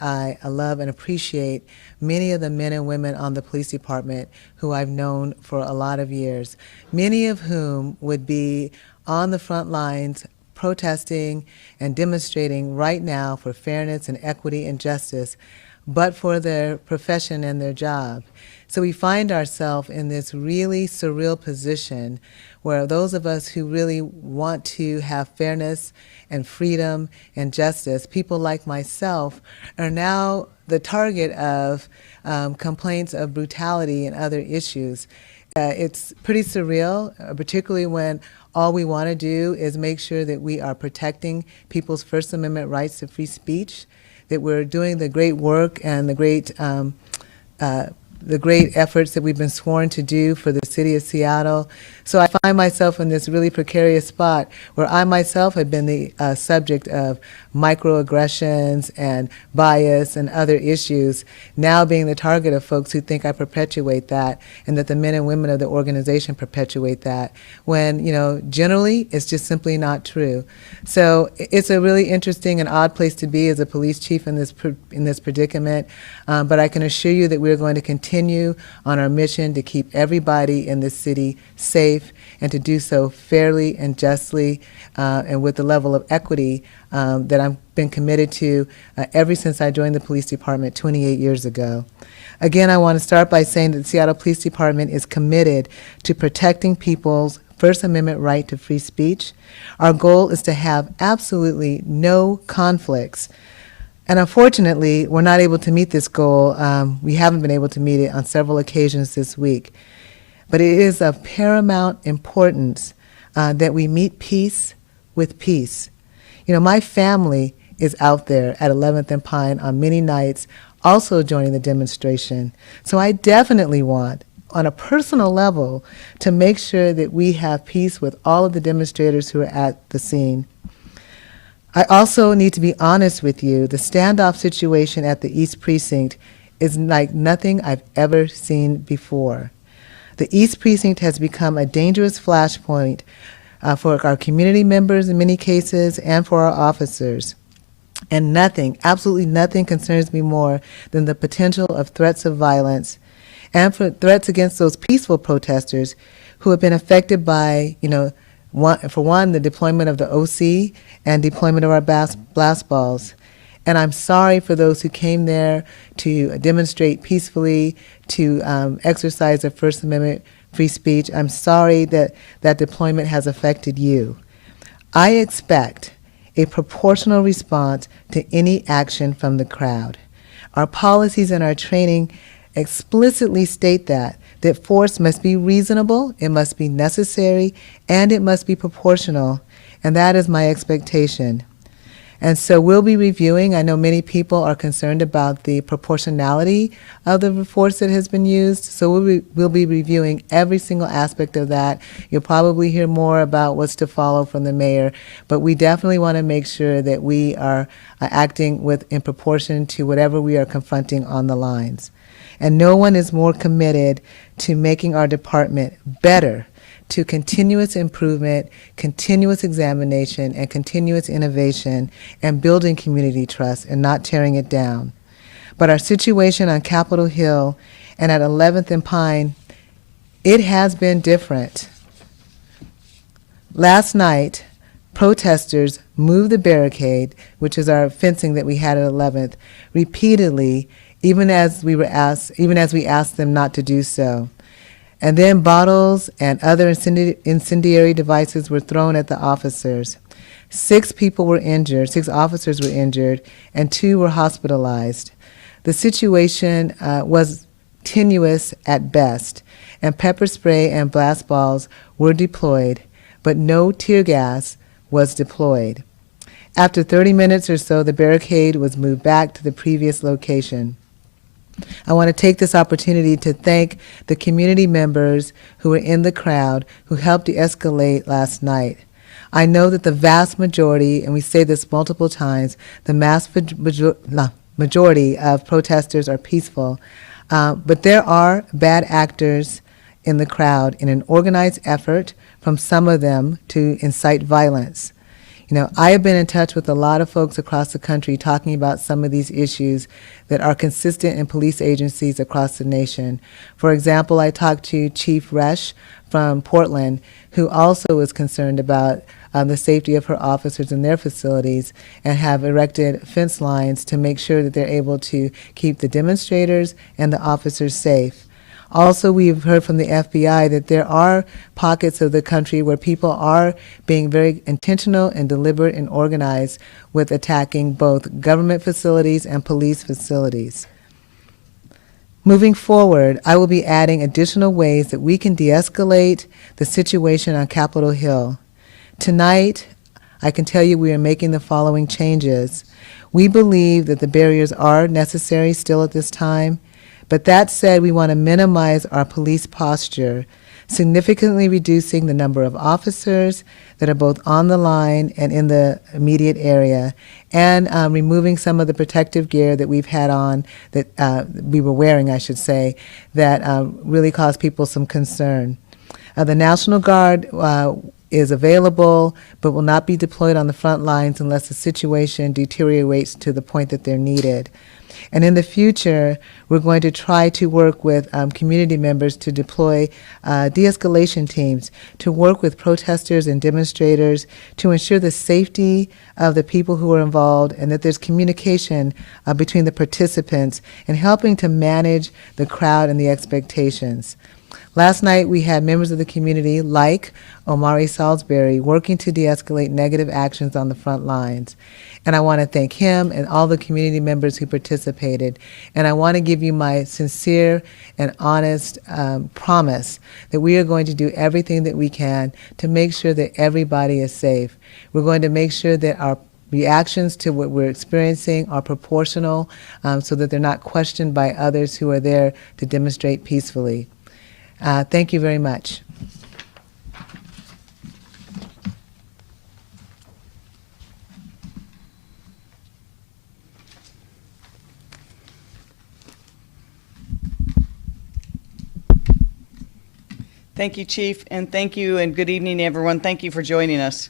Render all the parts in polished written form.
I love and appreciate many of the men and women on the police department who I've known for a lot of years, many of whom would be on the front lines protesting and demonstrating right now for fairness and equity and justice, but for their profession and their job. So we find ourselves in this really surreal position where those of us who really want to have fairness and freedom and justice, people like myself, are now the target of complaints of brutality and other issues. It's pretty surreal, particularly when all we want to do is make sure that we are protecting people's First Amendment rights to free speech, that we're doing the great work and the great efforts that we've been sworn to do for the city of Seattle. So I find myself in this really precarious spot where I myself have been the subject of microaggressions and bias and other issues, now being the target of folks who think I perpetuate that and that the men and women of the organization perpetuate that, when, you know, generally it's just simply not true. So it's a really interesting and odd place to be as a police chief in this predicament, but I can assure you that we're going to continue on our mission to keep everybody in this city safe and to do so fairly and justly and with the level of equity that I've been committed to ever since I joined the police department 28 years ago. Again, I want to start by saying that the Seattle Police Department is committed to protecting people's First Amendment right to free speech. Our goal is to have absolutely no conflicts. And unfortunately, we're not able to meet this goal. We haven't been able to meet it on several occasions this week. But it is of paramount importance that we meet peace with peace. You know, my family is out there at 11th and Pine on many nights, also joining the demonstration. So I definitely want, on a personal level, to make sure that we have peace with all of the demonstrators who are at the scene. I also need to be honest with you. The standoff situation at the East Precinct is like nothing I've ever seen before. The East Precinct has become a dangerous flashpoint for our community members in many cases and for our officers. And nothing, absolutely nothing concerns me more than the potential of threats of violence and for threats against those peaceful protesters who have been affected by, you know, for one, the deployment of the OC and deployment of our blast balls. And I'm sorry for those who came there to demonstrate peacefully, to exercise their First Amendment free speech. I'm sorry that that deployment has affected you. I expect a proportional response to any action from the crowd. Our policies and our training explicitly state that force must be reasonable, it must be necessary, and it must be proportional. And that is my expectation. And so we'll be reviewing. I know many people are concerned about the proportionality of the force that has been used. So we'll be reviewing every single aspect of that. You'll probably hear more about what's to follow from the mayor. But we definitely want to make sure that we are acting in proportion to whatever we are confronting on the lines. And no one is more committed to making our department better, to continuous improvement, continuous examination, and continuous innovation, and building community trust and not tearing it down. But our situation on Capitol Hill and at 11th and Pine, it has been different. Last night, protesters moved the barricade, which is our fencing that we had at 11th, repeatedly, even as we asked them not to do so. And then bottles and other incendiary devices were thrown at the officers. 6 officers were injured, and 2 were hospitalized. The situation was tenuous at best, and pepper spray and blast balls were deployed, but no tear gas was deployed. After 30 minutes or so, the barricade was moved back to the previous location. I want to take this opportunity to thank the community members who were in the crowd who helped de-escalate last night. I know that the vast majority, and we say this multiple times, the majority of protesters are peaceful, but there are bad actors in the crowd in an organized effort from some of them to incite violence. I have been in touch with a lot of folks across the country talking about some of these issues that are consistent in police agencies across the nation. For example, I talked to Chief Resch from Portland, who also is concerned about the safety of her officers in their facilities and have erected fence lines to make sure that they're able to keep the demonstrators and the officers safe. Also, we've heard from the FBI that there are pockets of the country where people are being very intentional and deliberate and organized with attacking both government facilities and police facilities. Moving forward, I will be adding additional ways that we can de-escalate the situation on Capitol Hill. Tonight, I can tell you we are making the following changes. We believe that the barriers are necessary still at this time. But that said, we want to minimize our police posture, significantly reducing the number of officers that are both on the line and in the immediate area, and removing some of the protective gear that we've had on, that we were wearing, I should say, that really caused people some concern. The National Guard is available, but will not be deployed on the front lines unless the situation deteriorates to the point that they're needed. And in the future, we're going to try to work with community members to deploy de-escalation teams to work with protesters and demonstrators to ensure the safety of the people who are involved and that there's communication between the participants and helping to manage the crowd and the expectations. Last night, we had members of the community, like Omari Salisbury, working to de-escalate negative actions on the front lines. And I want to thank him and all the community members who participated. And I want to give you my sincere and honest promise that we are going to do everything that we can to make sure that everybody is safe. We're going to make sure that our reactions to what we're experiencing are proportional so that they're not questioned by others who are there to demonstrate peacefully. Thank you very much. Thank you, Chief, and thank you, and good evening, everyone. Thank you for joining us.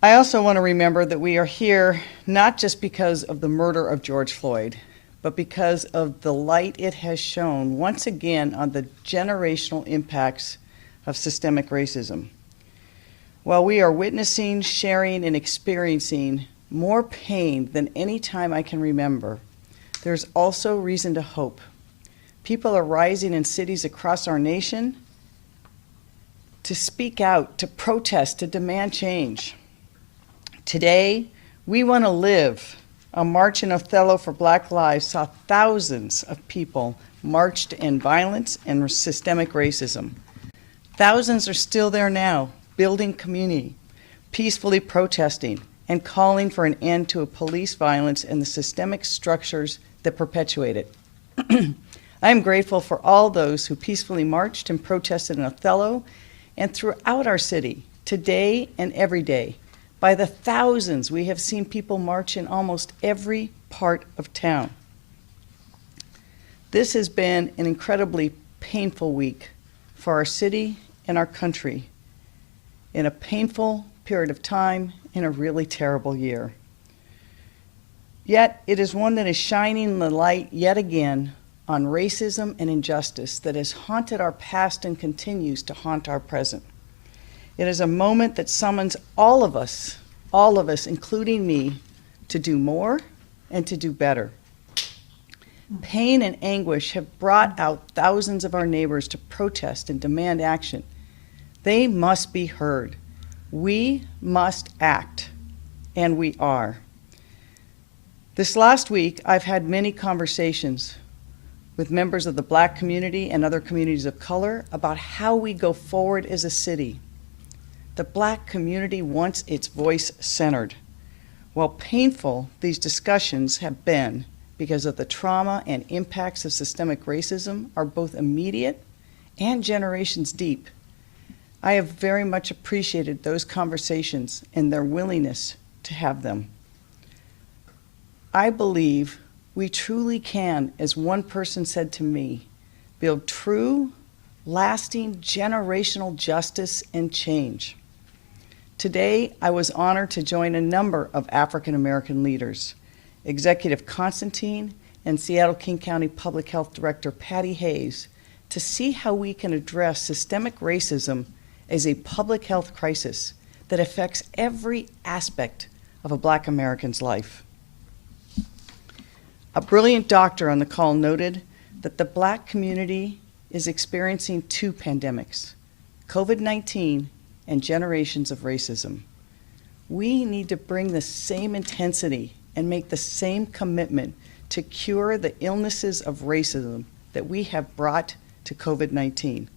I also want to remember that we are here not just because of the murder of George Floyd, but because of the light it has shown once again on the generational impacts of systemic racism. While we are witnessing, sharing, and experiencing more pain than any time I can remember, there's also reason to hope. People are rising in cities across our nation to speak out, to protest, to demand change. Today, We Want to Live, a march in Othello for Black Lives, saw thousands of people march to end violence and systemic racism. Thousands are still there now, building community, peacefully protesting, and calling for an end to police violence and the systemic structures that perpetuate it. I am grateful for all those who peacefully marched and protested in Othello and throughout our city, today and every day. By the thousands, we have seen people march in almost every part of town. This has been an incredibly painful week for our city and our country, in a painful period of time in a really terrible year. Yet, it is one that is shining the light yet again on racism and injustice that has haunted our past and continues to haunt our present. It is a moment that summons all of us, including me, to do more and to do better. Pain and anguish have brought out thousands of our neighbors to protest and demand action. They must be heard. We must act, and we are. This last week, I've had many conversations with members of the Black community and other communities of color about how we go forward as a city. The Black community wants its voice centered. While painful these discussions have been because of the trauma and impacts of systemic racism are both immediate and generations deep, I have very much appreciated those conversations and their willingness to have them. I believe we truly can, as one person said to me, build true, lasting, generational justice and change. Today, I was honored to join a number of African American leaders, Executive Constantine and Seattle-King County Public Health Director Patty Hayes, to see how we can address systemic racism as a public health crisis that affects every aspect of a Black American's life. A brilliant doctor on the call noted that the Black community is experiencing two pandemics, COVID-19 and generations of racism. We need to bring the same intensity and make the same commitment to cure the illnesses of racism that we have brought to COVID-19.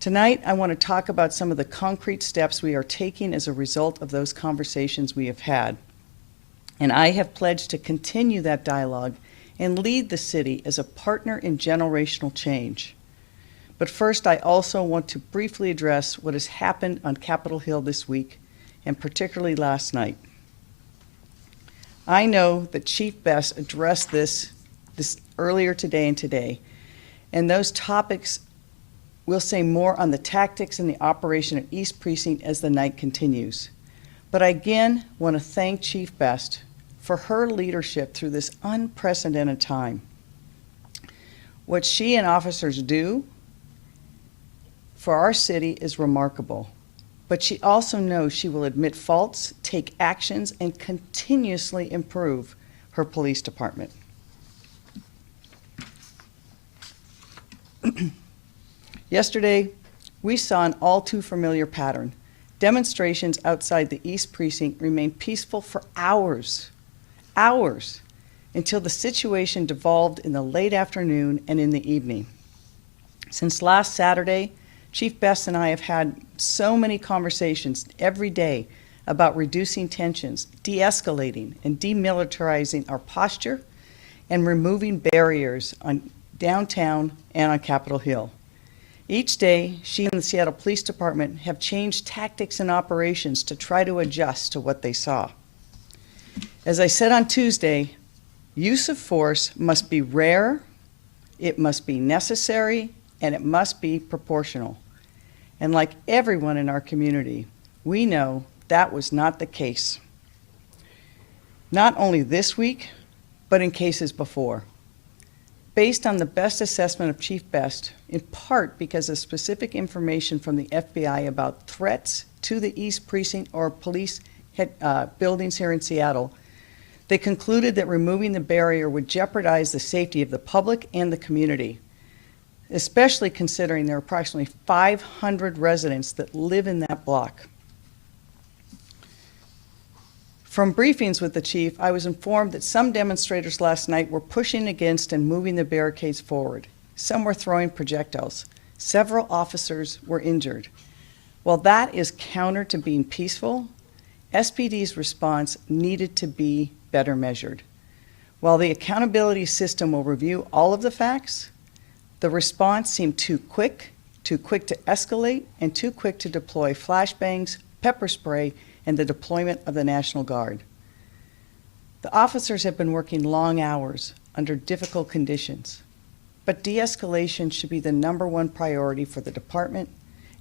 Tonight, I want to talk about some of the concrete steps we are taking as a result of those conversations we have had. And I have pledged to continue that dialogue and lead the city as a partner in generational change. But first, I also want to briefly address what has happened on Capitol Hill this week, and particularly last night. I know that Chief Best addressed this earlier today, and those topics will say more on the tactics and the operation at East Precinct as the night continues. But I again want to thank Chief Best for her leadership through this unprecedented time. What she and officers do for our city is remarkable, but she also knows she will admit faults, take actions, and continuously improve her police department. Yesterday, we saw an all too familiar pattern. Demonstrations outside the East Precinct remained peaceful for hours, until the situation devolved in the late afternoon and in the evening. Since last Saturday, Chief Best and I have had so many conversations every day about reducing tensions, de-escalating, and demilitarizing our posture, and removing barriers on downtown and on Capitol Hill. Each day, she and the Seattle Police Department have changed tactics and operations to try to adjust to what they saw. As I said on Tuesday, use of force must be rare, it must be necessary, and it must be proportional. And like everyone in our community, we know that was not the case. Not only this week, but in cases before. Based on the best assessment of Chief Best, in part because of specific information from the FBI about threats to the East Precinct or police buildings here in Seattle, they concluded that removing the barrier would jeopardize the safety of the public and the community, especially considering there are approximately 500 residents that live in that block. From briefings with the chief, I was informed that some demonstrators last night were pushing against and moving the barricades forward. Some were throwing projectiles. Several officers were injured. While that is counter to being peaceful, SPD's response needed to be better measured. While the accountability system will review all of the facts, the response seemed too quick to escalate, and too quick to deploy flashbangs, pepper spray, and the deployment of the National Guard. The officers have been working long hours under difficult conditions, but de-escalation should be the #1 priority for the department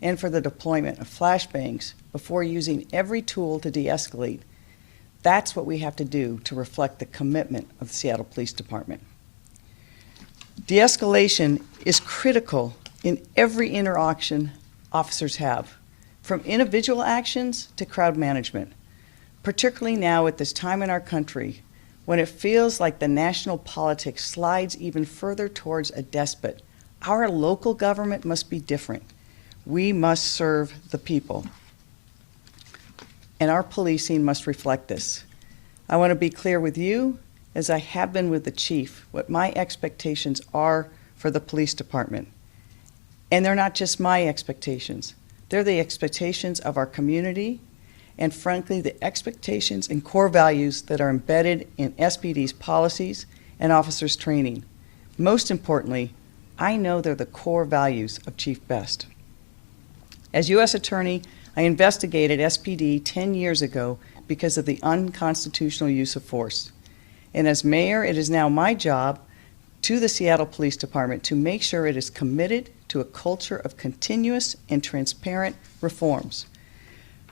and for the deployment of flashbangs before using every tool to de-escalate. That's what we have to do to reflect the commitment of the Seattle Police Department. De-escalation is critical in every interaction officers have, from individual actions to crowd management, particularly now at this time in our country when it feels like the national politics slides even further towards a despot. Our local government must be different. We must serve the people. And our policing must reflect this. I want to be clear with you, as I have been with the chief, what my expectations are for the police department. And they're not just my expectations. They're the expectations of our community, and frankly, the expectations and core values that are embedded in SPD's policies and officers' training. Most importantly, I know they're the core values of Chief Best. As U.S. Attorney, I investigated SPD 10 years ago because of the unconstitutional use of force. And as mayor, it is now my job to the Seattle Police Department to make sure it is committed to a culture of continuous and transparent reforms.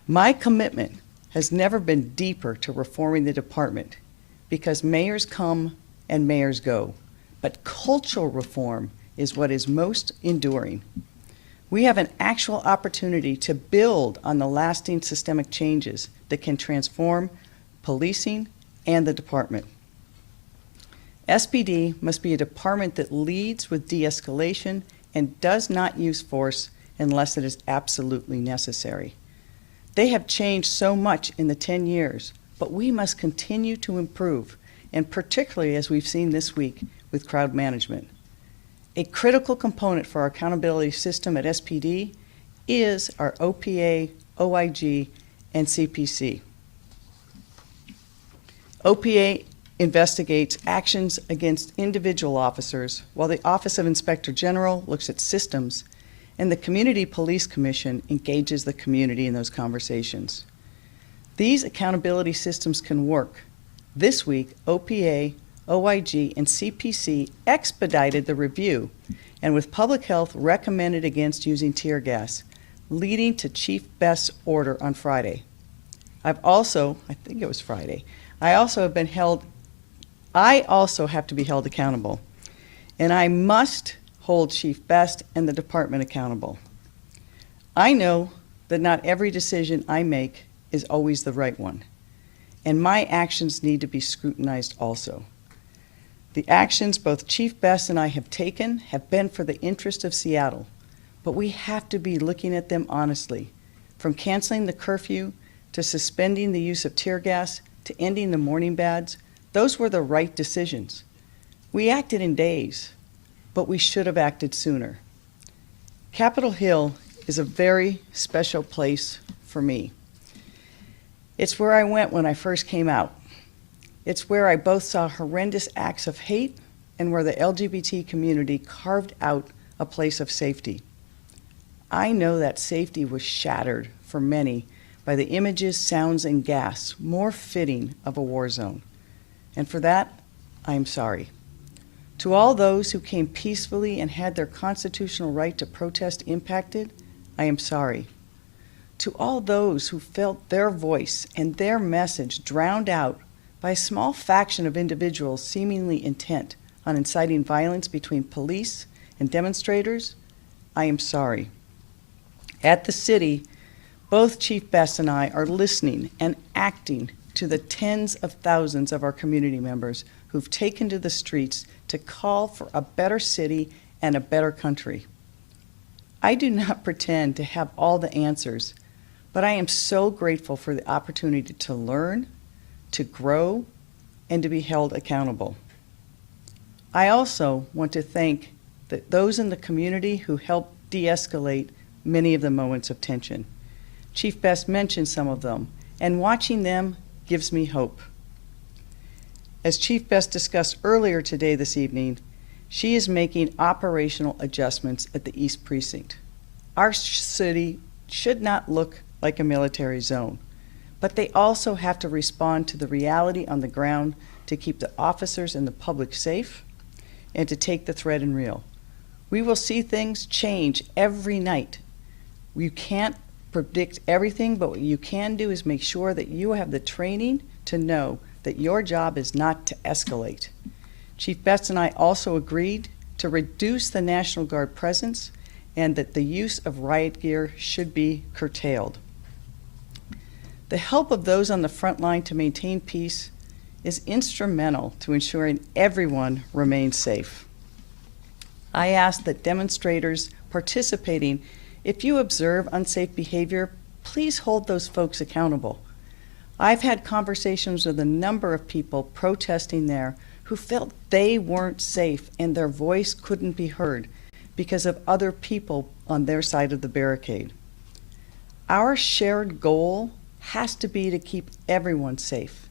My commitment has never been deeper to reforming the department, because mayors come and mayors go, but cultural reform is what is most enduring. We have an actual opportunity to build on the lasting systemic changes that can transform policing and the department. SPD must be a department that leads with de-escalation and does not use force unless it is absolutely necessary. They have changed so much in the 10 years, but we must continue to improve, and particularly as we've seen this week with crowd management. A critical component for our accountability system at SPD is our OPA, OIG, and CPC. OPA investigates actions against individual officers, while the Office of Inspector General looks at systems, and the Community Police Commission engages the community in those conversations. These accountability systems can work. This week, OPA, OIG, and CPC expedited the review, and with public health recommended against using tear gas, leading to Chief Best's order on Friday. I also have to be held accountable, and I must hold Chief Best and the department accountable. I know that not every decision I make is always the right one, and my actions need to be scrutinized also. The actions both Chief Best and I have taken have been for the interest of Seattle, but we have to be looking at them honestly. From canceling the curfew, to suspending the use of tear gas, to ending the morning bads, those were the right decisions. We acted in days, but we should have acted sooner. Capitol Hill is a very special place for me. It's where I went when I first came out. It's where I both saw horrendous acts of hate and where the LGBT community carved out a place of safety. I know that safety was shattered for many by the images, sounds, and gas more fitting of a war zone. And for that, I am sorry. To all those who came peacefully and had their constitutional right to protest impacted, I am sorry. To all those who felt their voice and their message drowned out by a small faction of individuals seemingly intent on inciting violence between police and demonstrators, I am sorry. At the city, both Chief Best and I are listening and acting to the tens of thousands of our community members who've taken to the streets to call for a better city and a better country. I do not pretend to have all the answers, but I am so grateful for the opportunity to learn, to grow, and to be held accountable. I also want to thank those in the community who helped de-escalate many of the moments of tension. Chief Best mentioned some of them, and watching them gives me hope. As Chief Best discussed earlier this evening, she is making operational adjustments at the East Precinct. Our city should not look like a military zone, but they also have to respond to the reality on the ground to keep the officers and the public safe and to take the threat in real. We will see things change every night. You can't predict everything, but what you can do is make sure that you have the training to know that your job is not to escalate. Chief Best and I also agreed to reduce the National Guard presence and that the use of riot gear should be curtailed. The help of those on the front line to maintain peace is instrumental to ensuring everyone remains safe. I ask that demonstrators participating, if you observe unsafe behavior, please hold those folks accountable. I've had conversations with a number of people protesting there who felt they weren't safe and their voice couldn't be heard because of other people on their side of the barricade. Our shared goal has to be to keep everyone safe.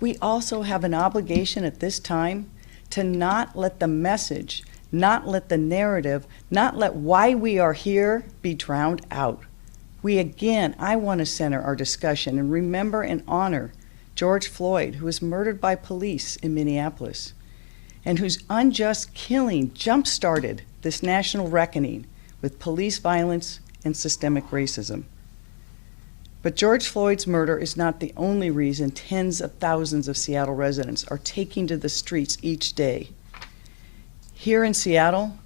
We also have an obligation at this time to not let the message, not let the narrative, not let why we are here be drowned out. I want to center our discussion and remember and honor George Floyd, who was murdered by police in Minneapolis, and whose unjust killing jump-started this national reckoning with police violence and systemic racism. But George Floyd's murder is not the only reason tens of thousands of Seattle residents are taking to the streets each day. Here in Seattle,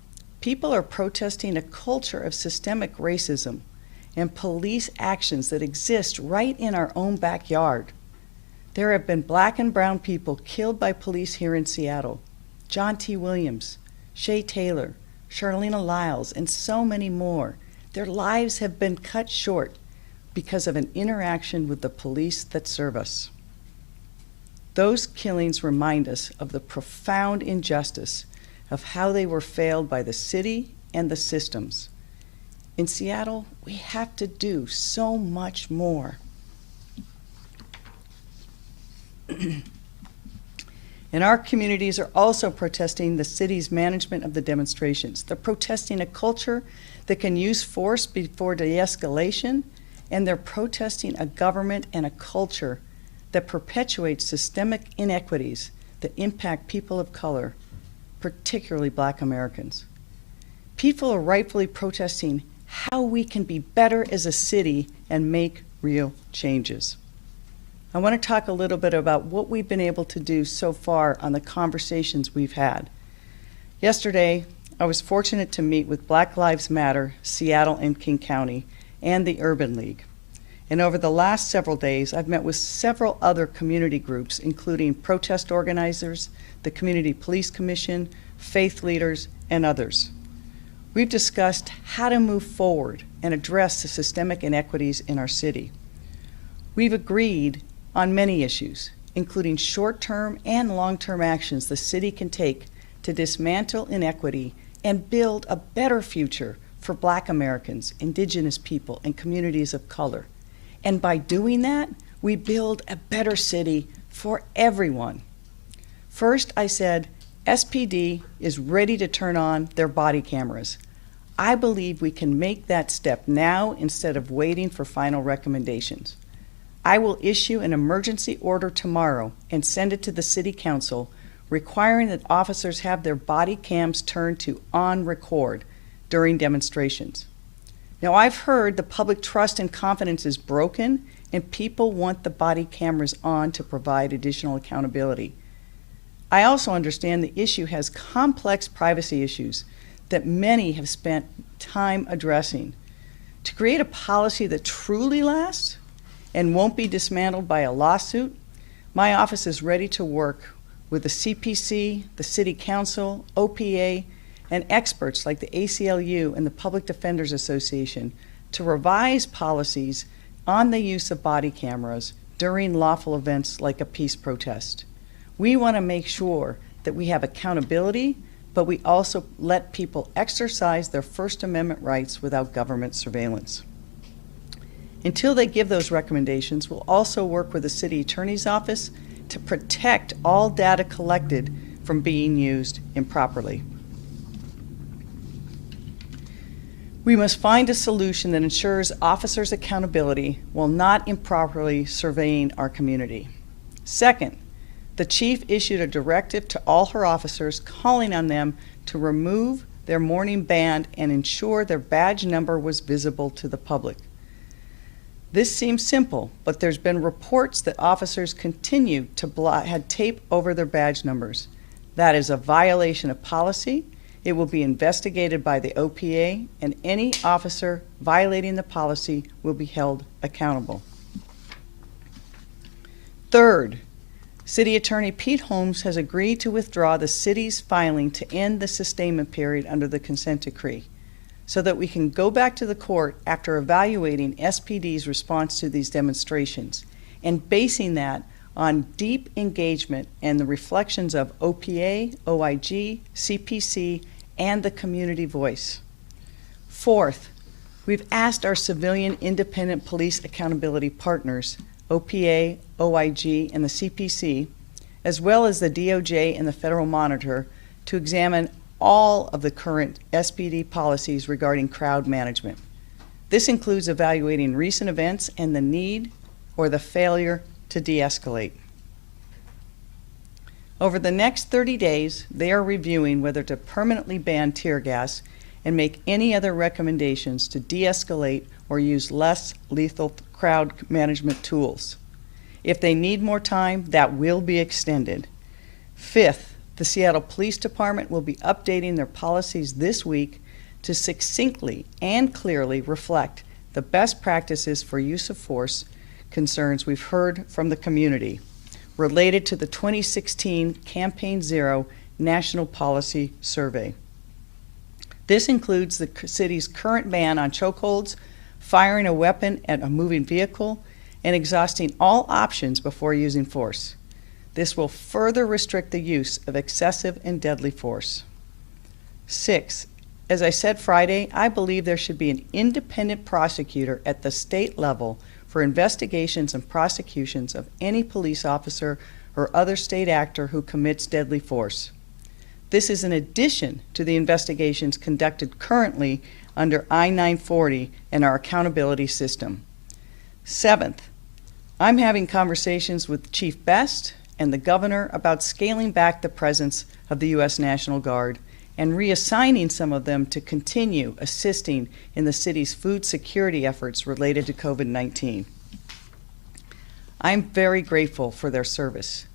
people are protesting a culture of systemic racism and police actions that exist right in our own backyard. There have been black and brown people killed by police here in Seattle. John T. Williams, Shay Taylor, Charlena Lyles, and so many more. Their lives have been cut short because of an interaction with the police that serve us. Those killings remind us of the profound injustice of how they were failed by the city and the systems. In Seattle, we have to do so much more. And our communities are also protesting the city's management of the demonstrations. They're protesting a culture that can use force before de-escalation, and they're protesting a government and a culture that perpetuates systemic inequities that impact people of color, particularly Black Americans. People are rightfully protesting how we can be better as a city and make real changes. I want to talk a little bit about what we've been able to do so far on the conversations we've had. Yesterday, I was fortunate to meet with Black Lives Matter, Seattle and King County, and the Urban League. And over the last several days, I've met with several other community groups, including protest organizers, the Community Police Commission, faith leaders, and others. We've discussed how to move forward and address the systemic inequities in our city. We've agreed on many issues, including short-term and long-term actions the city can take to dismantle inequity and build a better future for Black Americans, Indigenous people, and communities of color. And by doing that, we build a better city for everyone. First, I said, SPD is ready to turn on their body cameras. I believe we can make that step now instead of waiting for final recommendations. I will issue an emergency order tomorrow and send it to the City Council requiring that officers have their body cams turned to on record during demonstrations. Now, I've heard the public trust and confidence is broken and people want the body cameras on to provide additional accountability. I also understand the issue has complex privacy issues that many have spent time addressing. To create a policy that truly lasts and won't be dismantled by a lawsuit, my office is ready to work with the CPC, the City Council, OPA, and experts like the ACLU and the Public Defenders Association to revise policies on the use of body cameras during lawful events like a peace protest. We want to make sure that we have accountability, but we also let people exercise their First Amendment rights without government surveillance. Until they give those recommendations, we'll also work with the City Attorney's Office to protect all data collected from being used improperly. We must find a solution that ensures officers' accountability while not improperly surveying our community. Second, the chief issued a directive to all her officers calling on them to remove their morning band and ensure their badge number was visible to the public. This seems simple, but there's been reports that officers continue to had tape over their badge numbers. That is a violation of policy. It will be investigated by the OPA, and any officer violating the policy will be held accountable. Third, City Attorney Pete Holmes has agreed to withdraw the city's filing to end the sustainment period under the consent decree, so that we can go back to the court after evaluating SPD's response to these demonstrations and basing that on deep engagement and the reflections of OPA, OIG, CPC, and the community voice. Fourth, we've asked our civilian independent police accountability partners, OPA, OIG, and the CPC, as well as the DOJ and the Federal Monitor, to examine all of the current SPD policies regarding crowd management. This includes evaluating recent events and the need or the failure to de-escalate. Over the next 30 days, they are reviewing whether to permanently ban tear gas and make any other recommendations to de-escalate or use less lethal crowd management tools. If they need more time, that will be extended. Fifth, the Seattle Police Department will be updating their policies this week to succinctly and clearly reflect the best practices for use of force concerns we've heard from the community related to the 2016 Campaign Zero National Policy Survey. This includes the city's current ban on chokeholds, firing a weapon at a moving vehicle, and exhausting all options before using force. This will further restrict the use of excessive and deadly force. 6. As I said Friday, I believe there should be an independent prosecutor at the state level for investigations and prosecutions of any police officer or other state actor who commits deadly force. This is in addition to the investigations conducted currently under I-940 and our accountability system. 7th, I'm having conversations with Chief Best and the governor about scaling back the presence of the U.S. National Guard and reassigning some of them to continue assisting in the city's food security efforts related to COVID-19. I'm very grateful for their service,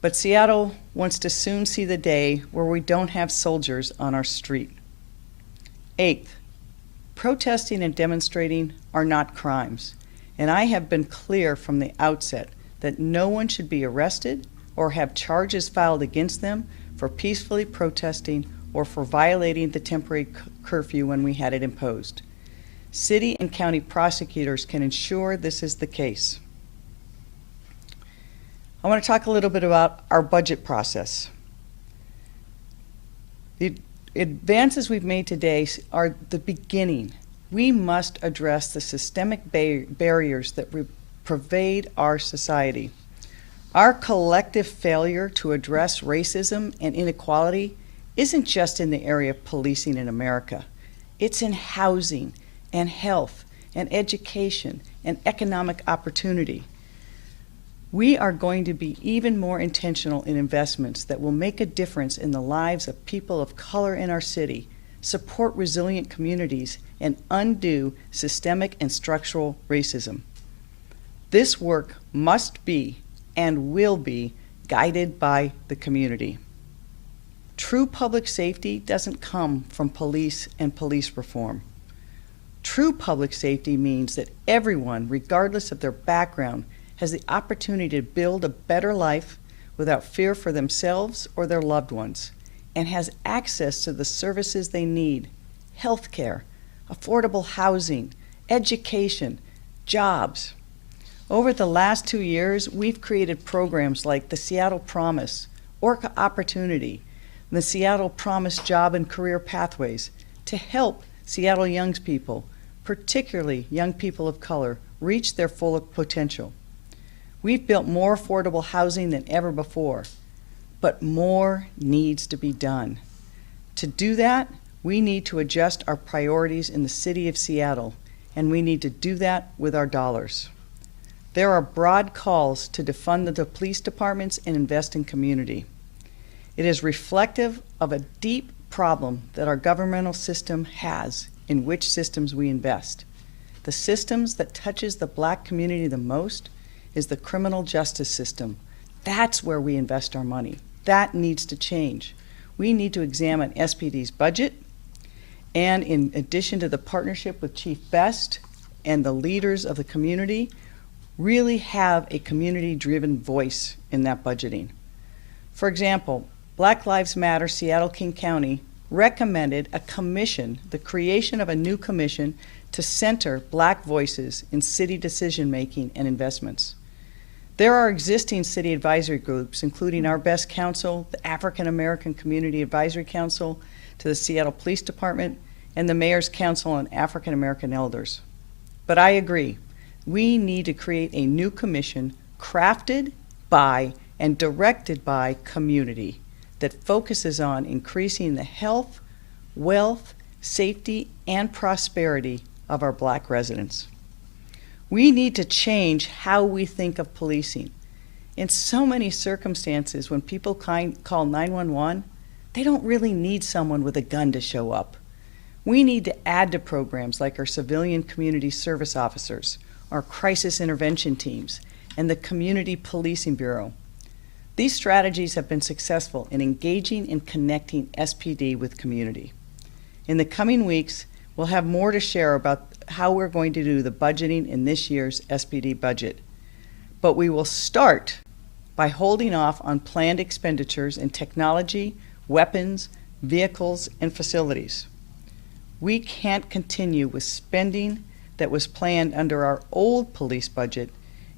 but Seattle wants to soon see the day where we don't have soldiers on our street. 8th, protesting and demonstrating are not crimes, and I have been clear from the outset that no one should be arrested or have charges filed against them for peacefully protesting or for violating the temporary curfew when we had it imposed. City and county prosecutors can ensure this is the case. I want to talk a little bit about our budget process. The advances we've made today are the beginning. We must address the systemic barriers that pervade our society. Our collective failure to address racism and inequality isn't just in the area of policing in America. It's in housing and health and education and economic opportunity. We are going to be even more intentional in investments that will make a difference in the lives of people of color in our city, support resilient communities, and undo systemic and structural racism. This work must be and will be guided by the community. True public safety doesn't come from police and police reform. True public safety means that everyone, regardless of their background, has the opportunity to build a better life without fear for themselves or their loved ones, and has access to the services they need: healthcare, affordable housing, education, jobs. Over the last 2 years, we've created programs like the Seattle Promise, Orca Opportunity, and the Seattle Promise Job and Career Pathways to help Seattle young people, particularly young people of color, reach their full potential. We've built more affordable housing than ever before, but more needs to be done. To do that, we need to adjust our priorities in the city of Seattle, and we need to do that with our dollars. There are broad calls to defund the police departments and invest in community. It is reflective of a deep problem that our governmental system has in which systems we invest. The systems that touches the Black community the most is the criminal justice system. That's where we invest our money. That needs to change. We need to examine SPD's budget, and in addition to the partnership with Chief Best and the leaders of the community, really have a community-driven voice in that budgeting. For example, Black Lives Matter Seattle-King County recommended a commission, the creation of a new commission to center Black voices in city decision-making and investments. There are existing city advisory groups, including our Best Council, the African American Community Advisory Council, to the Seattle Police Department, and the Mayor's Council on African American Elders. But I agree, we need to create a new commission crafted by and directed by community that focuses on increasing the health, wealth, safety, and prosperity of our Black residents. We need to change how we think of policing. In so many circumstances, when people call 911, they don't really need someone with a gun to show up. We need to add to programs like our civilian community service officers, our crisis intervention teams, and the Community Policing Bureau. These strategies have been successful in engaging and connecting SPD with community. In the coming weeks, we'll have more to share about how we're going to do the budgeting in this year's SPD budget. But we will start by holding off on planned expenditures in technology, weapons, vehicles, and facilities. We can't continue with spending that was planned under our old police budget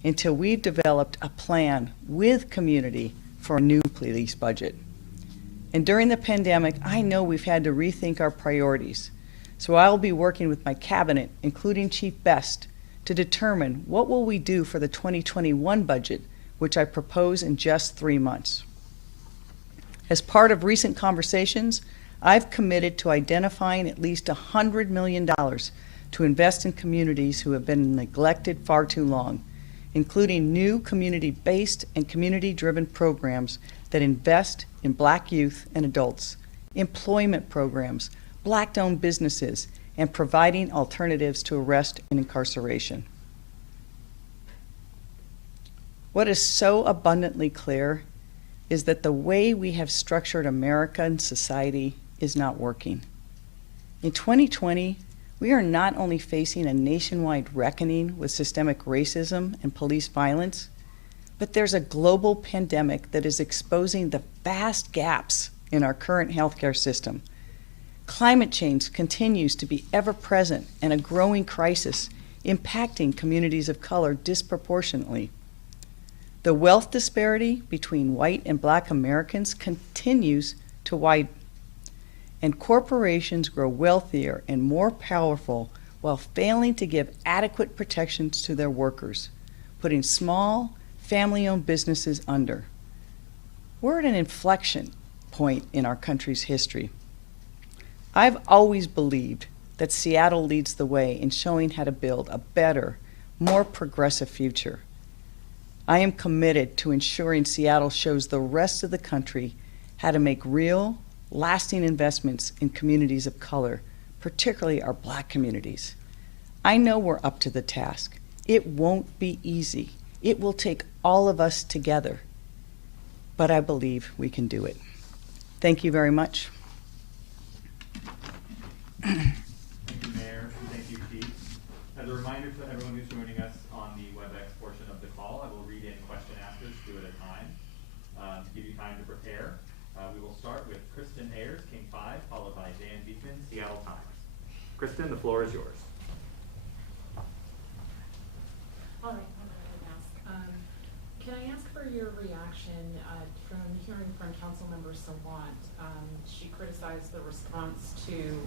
until we've developed a plan with community for a new police budget. And during the pandemic, I know we've had to rethink our priorities. So I'll be working with my cabinet, including Chief Best, to determine what will we do for the 2021 budget, which I propose in just 3 months. As part of recent conversations, I've committed to identifying at least $100 million to invest in communities who have been neglected far too long, including new community-based and community-driven programs that invest in Black youth and adults, employment programs, Black-owned businesses, and providing alternatives to arrest and incarceration. What is so abundantly clear is that the way we have structured American society is not working. In 2020, we are not only facing a nationwide reckoning with systemic racism and police violence, but there's a global pandemic that is exposing the vast gaps in our current healthcare system. Climate change continues to be ever present and a growing crisis impacting communities of color disproportionately. The wealth disparity between white and Black Americans continues to widen, and corporations grow wealthier and more powerful while failing to give adequate protections to their workers, putting small, family-owned businesses under. We're at an inflection point in our country's history. I've always believed that Seattle leads the way in showing how to build a better, more progressive future. I am committed to ensuring Seattle shows the rest of the country how to make real, lasting investments in communities of color, particularly our Black communities. I know we're up to the task. It won't be easy. It will take all of us together, but I believe we can do it. Thank you very much. Thank you, Mayor, and thank you, Chief. As a reminder to everyone who's joining us on the WebEx portion of the call, I will read in question askers 2 at a time to give you time to prepare. We will start with Kristen Ayers, King 5, followed by Dan Beekman, Seattle Times. Kristen, the floor is yours. All right, I'm going to ask. Can I ask for your reaction from hearing from Councilmember Sawant? She criticized the response to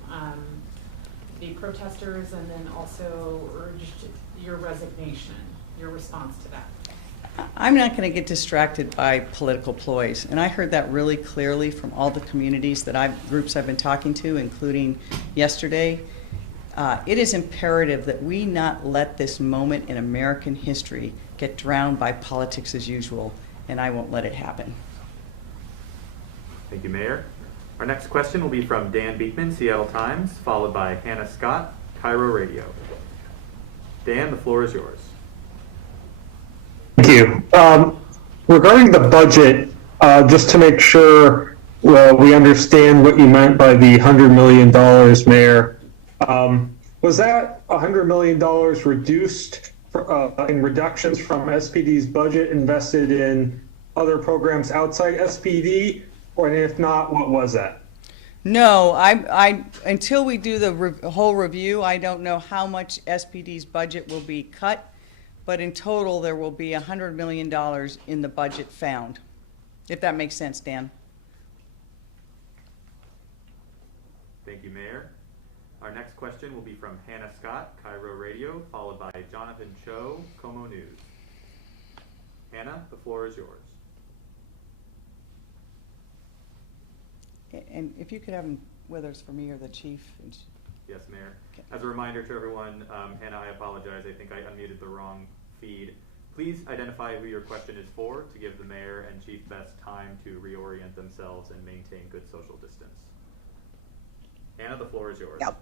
the protesters and then also urged your resignation, your response to that. I'm not going to get distracted by political ploys, and I heard that really clearly from all the communities groups I've been talking to, including yesterday. It is imperative that we not let this moment in American history get drowned by politics as usual, and I won't let it happen. Thank you, Mayor. Our next question will be from Dan Beekman, Seattle Times, followed by Hannah Scott, Cairo Radio. Dan, the floor is yours. Thank you. Regarding the budget, just to make sure we understand what you meant by the $100 million, Mayor, was that $100 million reduced in reductions from SPD's budget invested in other programs outside SPD? Or if not, what was that? No, until we do the whole review, I don't know how much SPD's budget will be cut. But in total, there will be $100 million in the budget found, if that makes sense, Dan. Thank you, Mayor. Our next question will be from Hannah Scott, Cairo Radio, followed by Jonathan Cho, Como News. Hannah, the floor is yours. And if you could have them, whether it's for me or the chief. Yes, Mayor. Okay. As a reminder to everyone, Hannah, I apologize. I think I unmuted the wrong feed. Please identify who your question is for to give the Mayor and Chief Best time to reorient themselves and maintain good social distance. Hannah, the floor is yours. Yep.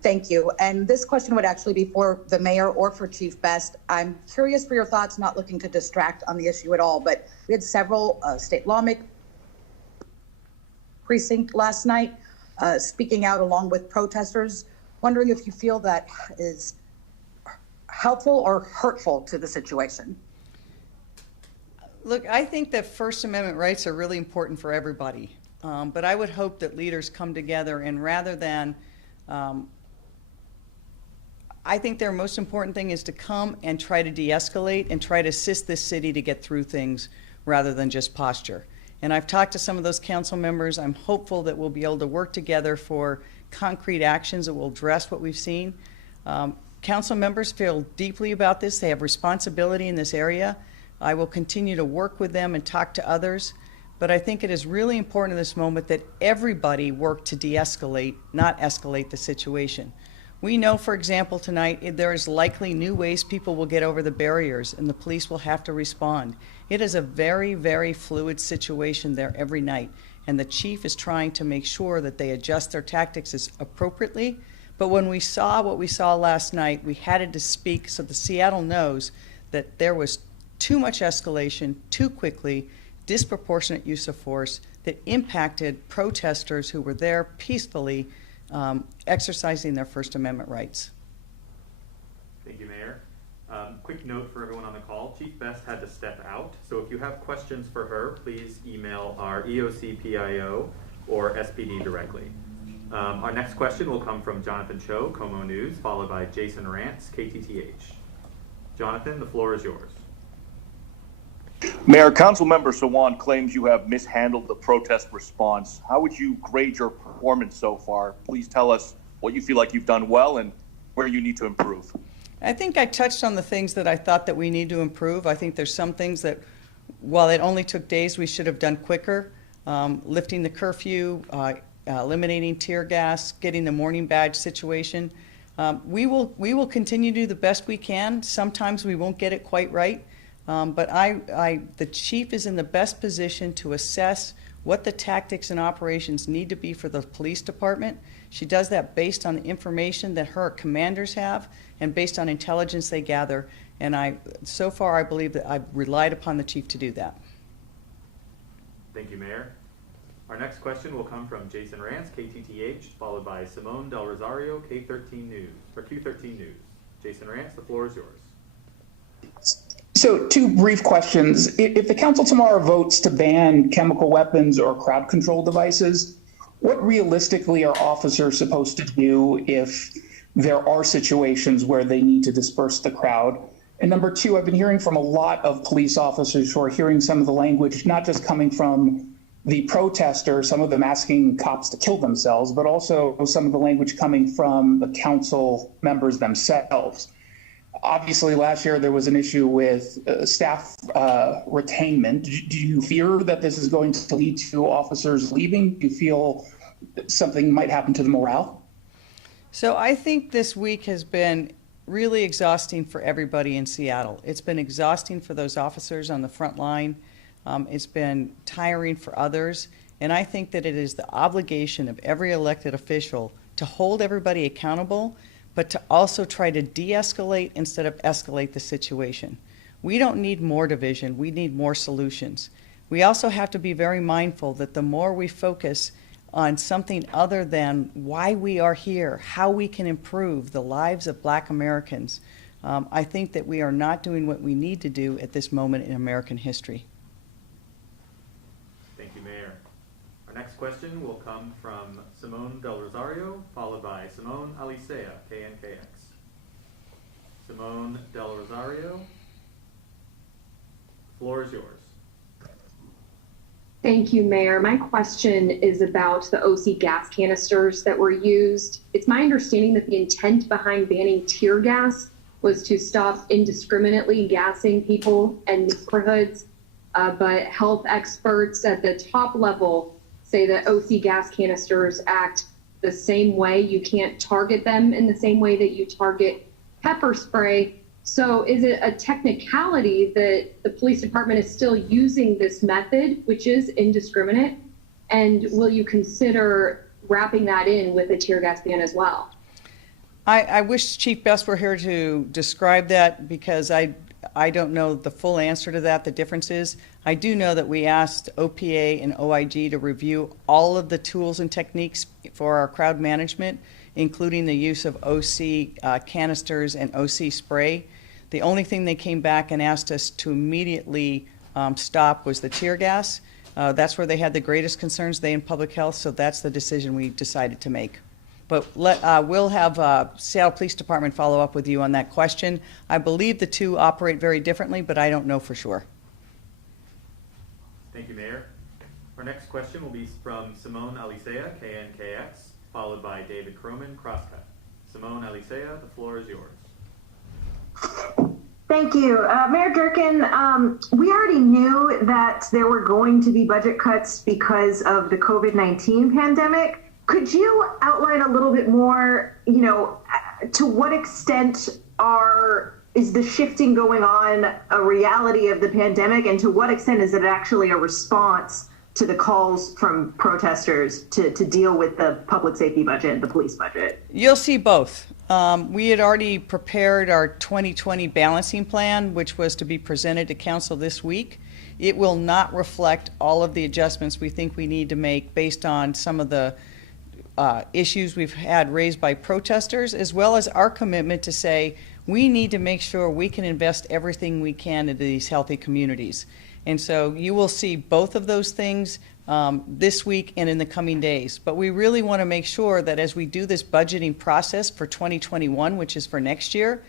Thank you. And this question would actually be for the mayor or for Chief Best. I'm curious for your thoughts, not looking to distract on the issue at all, but we had several state lawmakers precinct last night speaking out along with protesters. Wondering if you feel that is helpful or hurtful to the situation. Look, I think that First Amendment rights are really important for everybody. But I would hope that leaders come together and rather than, I think their most important thing is to come and try to de-escalate and try to assist this city to get through things rather than just posture. And I've talked to some of those council members. I'm hopeful that we'll be able to work together for concrete actions that will address what we've seen. Council members feel deeply about this. They have responsibility in this area. I will continue to work with them and talk to others. But I think it is really important in this moment that everybody work to de-escalate, not escalate the situation. We know, for example, tonight, there is likely new ways people will get over the barriers and the police will have to respond. It is a very, very fluid situation there every night. And the chief is trying to make sure that they adjust their tactics as appropriately. But when we saw what we saw last night, we had to speak so the Seattle knows that there was too much escalation, too quickly, disproportionate use of force that impacted protesters who were there peacefully exercising their First Amendment rights. Thank you, Mayor. Quick note for everyone on the call, Chief Best had to step out, so if you have questions for her, please email our EOCPIO or SPD directly. Our next question will come from Jonathan Cho, Como News, followed by Jason Rantz, KTTH. Jonathan, the floor is yours. Mayor, Councilmember Sawant claims you have mishandled the protest response. How would you grade your performance so far? Please tell us what you feel like you've done well and where you need to improve. I think I touched on the things that I thought that we need to improve. I think there's some things that, while it only took days, we should have done quicker. Lifting the curfew, eliminating tear gas, getting the morning badge situation. We will continue to do the best we can. Sometimes we won't get it quite right. But the chief is in the best position to assess what the tactics and operations need to be for the police department. She does that based on the information that her commanders have and based on intelligence they gather. And so far, I believe that I've relied upon the chief to do that. Thank you, Mayor. Our next question will come from Jason Rantz, KTTH, followed by Simone Del Rosario, Q13 News. Jason Rantz, the floor is yours. So, two brief questions. If the council tomorrow votes to ban chemical weapons or crowd control devices, what realistically are officers supposed to do if there are situations where they need to disperse the crowd? And number two, I've been hearing from a lot of police officers who are hearing some of the language, not just coming from the protesters, some of them asking cops to kill themselves, but also some of the language coming from the council members themselves. Obviously, last year there was an issue with staff retainment. Do you fear that this is going to lead to officers leaving? Do you feel something might happen to the morale? So I think this week has been really exhausting for everybody in Seattle. It's been exhausting for those officers on the front line. It's been tiring for others. And I think that it is the obligation of every elected official to hold everybody accountable, but to also try to de-escalate instead of escalate the situation. We don't need more division, we need more solutions. We also have to be very mindful that the more we focus on something other than why we are here, how we can improve the lives of Black Americans, I think that we are not doing what we need to do at this moment in American history. Thank you, Mayor. Our next question will come from Simone Del Rosario, followed by Simone Alicea, KNKX. Simone Del Rosario, the floor is yours. Thank you, Mayor. My question is about the OC gas canisters that were used. It's my understanding that the intent behind banning tear gas was to stop indiscriminately gassing people and neighborhoods, but health experts at the top level say that OC gas canisters act the same way. You can't target them in the same way that you target pepper spray. So is it a technicality that the police department is still using this method, which is indiscriminate? And will you consider wrapping that in with a tear gas ban as well. I wish Chief Best were here to describe that because I don't know the full answer to that, the differences. I do know that we asked OPA and OIG to review all of the tools and techniques for our crowd management, including the use of OC canisters and OC spray. The only thing they came back and asked us to immediately stop was the tear gas. That's where they had the greatest concerns, they in public health, so that's the decision we decided to make. But we'll have Seattle Police Department follow up with you on that question. I believe the two operate very differently, but I don't know for sure. Thank you, Mayor. Our next question will be from Simone Alicea, KNKX, followed by David Croman, Crosscut. Simone Alicea, the floor is yours. Thank you. Mayor Durkan, we already knew that there were going to be budget cuts because of the COVID-19 pandemic. Could you outline a little bit more, to what extent is the shifting going on a reality of the pandemic, and to what extent is it actually a response to the calls from protesters to deal with the public safety budget and the police budget? You'll see both. We had already prepared our 2020 balancing plan, which was to be presented to council this week. It will not reflect all of the adjustments we think we need to make based on some of the issues we've had raised by protesters, as well as our commitment to say we need to make sure we can invest everything we can into these healthy communities. And so you will see both of those things this week and in the coming days. But we really want to make sure that as we do this budgeting process for 2021, which is for next year,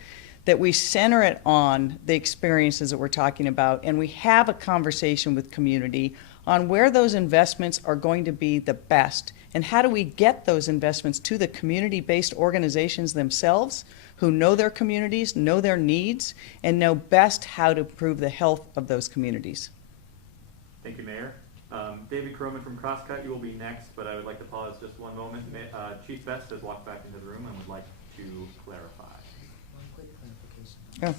that we center it on the experiences that we're talking about, and we have a conversation with community on where those investments are going to be the best, and how do we get those investments to the community-based organizations themselves who know their communities, know their needs, and know best how to improve the health of those communities. Thank you, Mayor. David Croman from Crosscut, you will be next, but I would like to pause just one moment. Chief Best has walked back into the room and would like to clarify. Oh.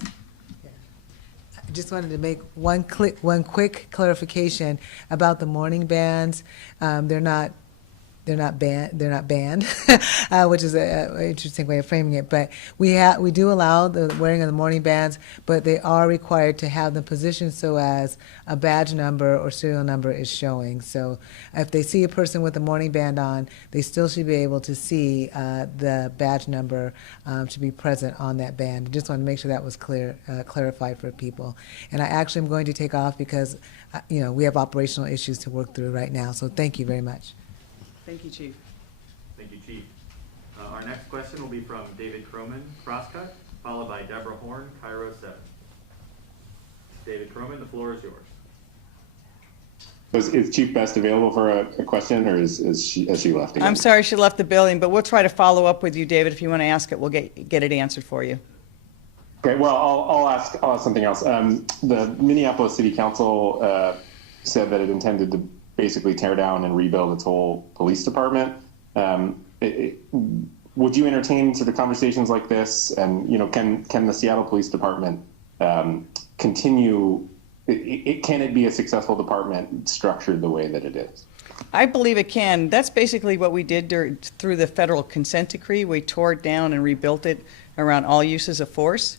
I just wanted to make one quick clarification about the morning bands. They're not banned, which is an interesting way of framing it. But we do allow the wearing of the morning bands, but they are required to have them positioned so as a badge number or serial number is showing. So if they see a person with a morning band on, they still should be able to see the badge number to be present on that band. Just want to make sure that was clarified for people. And I actually am going to take off because we have operational issues to work through right now. So thank you very much. Thank you, Chief. Thank you, Chief. Our next question will be from David Croman, Crosscut, followed by Deborah Horn, Cairo 7. David Croman, the floor is yours. Is Chief Best available for a question, or has she left again? I'm sorry she left the building, but we'll try to follow up with you, David. If you want to ask it, we'll get it answered for you. Okay, well, I'll ask something else. The Minneapolis City Council said that it intended to basically tear down and rebuild its whole police department. Would you entertain sort of conversations like this? And can the Seattle Police Department continue? Can it be a successful department structured the way that it is? I believe it can. That's basically what we did through the federal consent decree. We tore it down and rebuilt it around all uses of force.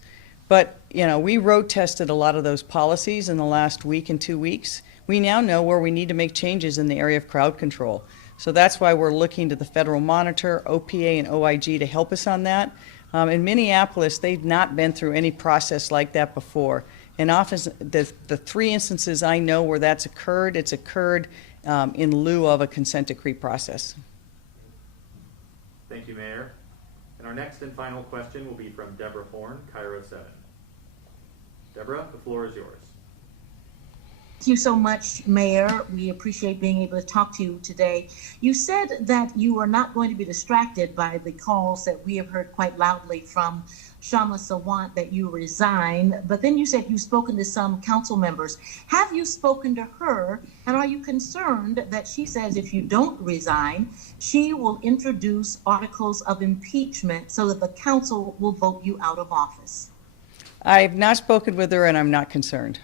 But we road tested a lot of those policies in the last week and 2 weeks. We now know where we need to make changes in the area of crowd control. So that's why we're looking to the federal monitor, OPA, and OIG to help us on that. In Minneapolis, they've not been through any process like that before. And often, the 3 instances I know where that's occurred, it's occurred in lieu of a consent decree process. Thank you, Mayor. And our next and final question will be from Deborah Horn, Cairo 7. Deborah, the floor is yours. Thank you so much, Mayor. We appreciate being able to talk to you today. You said that you are not going to be distracted by the calls that we have heard quite loudly from Shamla Sawant that you resign, but then you said you've spoken to some council members. Have you spoken to her, and are you concerned that she says if you don't resign, she will introduce articles of impeachment so that the council will vote you out of office? I've not spoken with her, and I'm not concerned.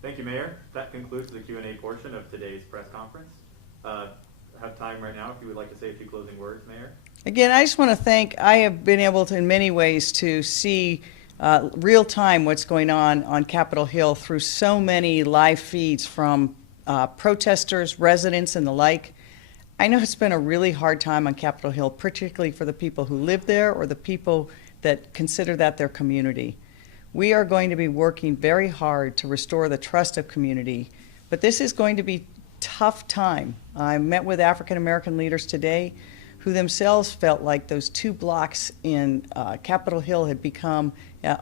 Thank you, Mayor. That concludes the Q&A portion of today's press conference. have time right now if you would like to say a few closing words, Mayor. Again, I just want to thank, I have been able to, in many ways, to see real time what's going on Capitol Hill through so many live feeds from protesters, residents, and the like. I know it's been a really hard time on Capitol Hill, particularly for the people who live there or the people that consider that their community. We are going to be working very hard to restore the trust of community, but this is going to be tough time. I met with African American leaders today who themselves felt like those 2 blocks in Capitol Hill had become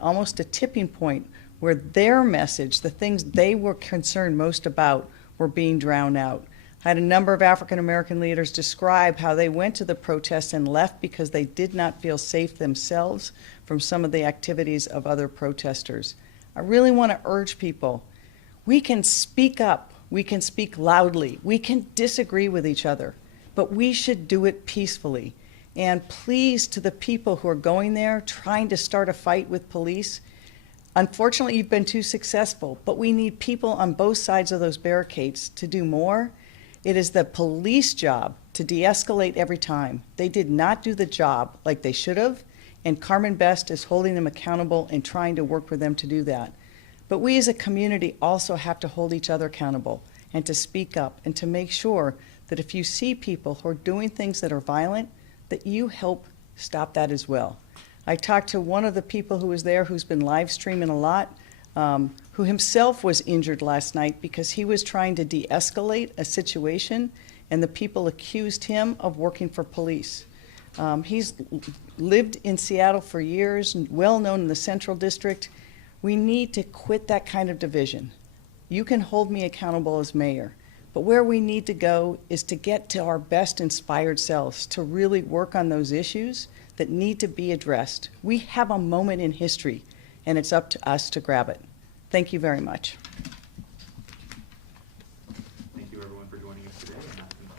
almost a tipping point where their message, the things they were concerned most about, were being drowned out. I had a number of African American leaders describe how they went to the protests and left because they did not feel safe themselves from some of the activities of other protesters. I really want to urge people, we can speak up, we can speak loudly, we can disagree with each other, but we should do it peacefully. And please, to the people who are going there trying to start a fight with police, unfortunately you've been too successful, but we need people on both sides of those barricades to do more. It is the police job to de-escalate every time. They did not do the job like they should have, and Carmen Best is holding them accountable and trying to work with them to do that. But we as a community also have to hold each other accountable and to speak up and to make sure that if you see people who are doing things that are violent, that you help stop that as well. I talked to one of the people who was there who's been live streaming a lot, who himself was injured last night because he was trying to de-escalate a situation and the people accused him of working for police. He's lived in Seattle for years, well known in the Central District. We need to quit that kind of division. You can hold me accountable as mayor, but where we need to go is to get to our best inspired selves, to really work on those issues that need to be addressed. We have a moment in history, and it's up to us to grab it. Thank you very much. Thank you everyone for joining us today, and that concludes